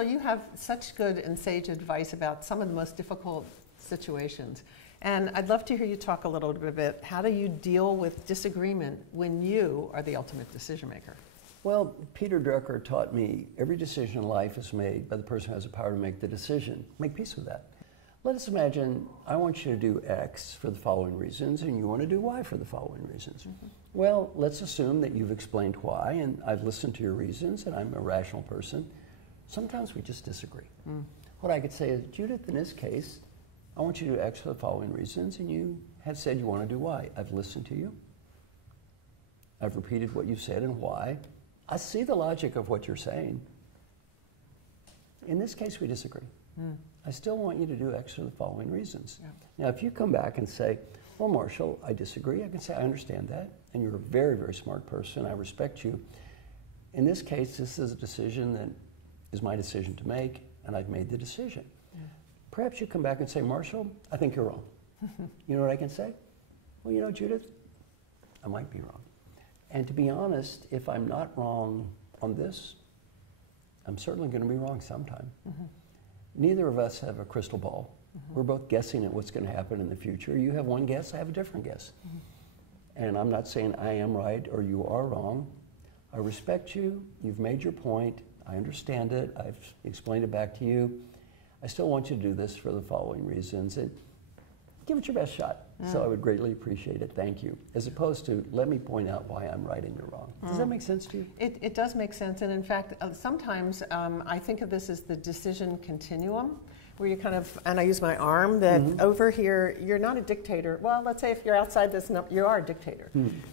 Marshall, you have such good and sage advice about some of the most difficult situations. And I'd love to hear you talk a little bit. How do you deal with disagreement when you are the ultimate decision maker? Well, Peter Drucker taught me every decision in life is made by the person who has the power to make the decision. Make peace with that. Let us imagine I want you to do X for the following reasons, and you want to do Y for the following reasons. Well, let's assume that you've explained why, and I've listened to your reasons, and I'm a rational person. Sometimes we just disagree. What I could say is, Judith, in this case, I want you to do X for the following reasons, and you have said you want to do Y. I've listened to you. I've repeated what you've said and why. I see the logic of what you're saying. In this case, we disagree. I still want you to do X for the following reasons. Now, if you come back and say, well, Marshall, I disagree, I can say, I understand that, and you're a very, very smart person, I respect you. In this case, this is a decision that is my decision to make, and I've made the decision. Perhaps you come back and say, Marshall, I think you're wrong. You know what I can say? Well, you know, Judith, I might be wrong. And to be honest, if I'm not wrong on this, I'm certainly going to be wrong sometime. Neither of us have a crystal ball. We're both guessing at what's going to happen in the future. You have one guess, I have a different guess. And I'm not saying I am right or you are wrong. I respect you. You've made your point. I understand it. I've explained it back to you. I still want you to do this for the following reasons. And give it your best shot. So I would greatly appreciate it. Thank you. As opposed to, let me point out why I'm right and you're wrong. Does that make sense to you? It does make sense. And in fact, sometimes I think of this as the decision continuum, where you kind of, and I use my arm, that over here, you're not a dictator. Well, let's say if you're outside this, you are a dictator.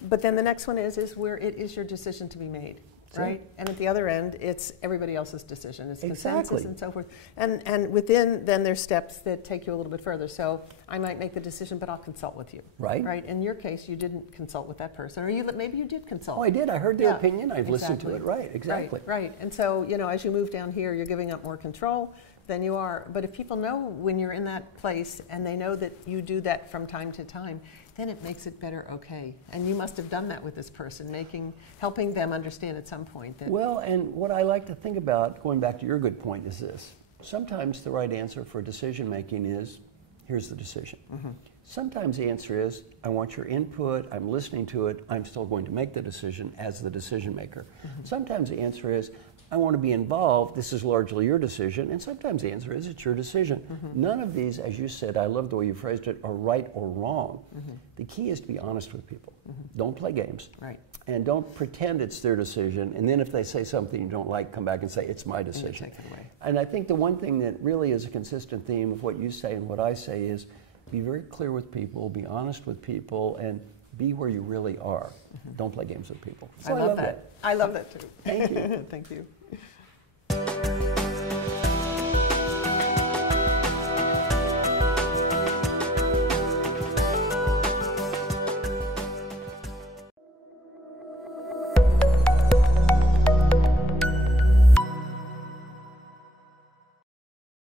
But then the next one is where it is your decision to be made. Right? And at the other end, it's everybody else's decision. It's consensus and so forth. And within, then there's steps that take you a little bit further. So I might make the decision, but I'll consult with you. Right. Right? In your case, you didn't consult with that person. Or maybe you did consult. Oh, I did. I heard their opinion. I've listened to it. Right. Exactly. Right. And so, you know, as you move down here, you're giving up more control than you are. But if people know when you're in that place and they know that you do that from time to time, then it makes it better, okay. And you must have done that with this person, helping them understand at some point that... Well, and what I like to think about, going back to your good point, is this. Sometimes the right answer for decision making is, here's the decision. Sometimes the answer is, I want your input, I'm listening to it, I'm still going to make the decision as the decision maker. Sometimes the answer is, I want to be involved, this is largely your decision, and sometimes the answer is it's your decision. None of these, as you said, I love the way you phrased it, are right or wrong. The key is to be honest with people. Don't play games. Right. And don't pretend it's their decision, and then if they say something you don't like, come back and say, it's my decision. Take it away. And I think the one thing that really is a consistent theme of what you say and what I say is, be very clear with people, be honest with people, and be where you really are. Don't play games with people. So I love that. I love that too. Thank you. Thank you.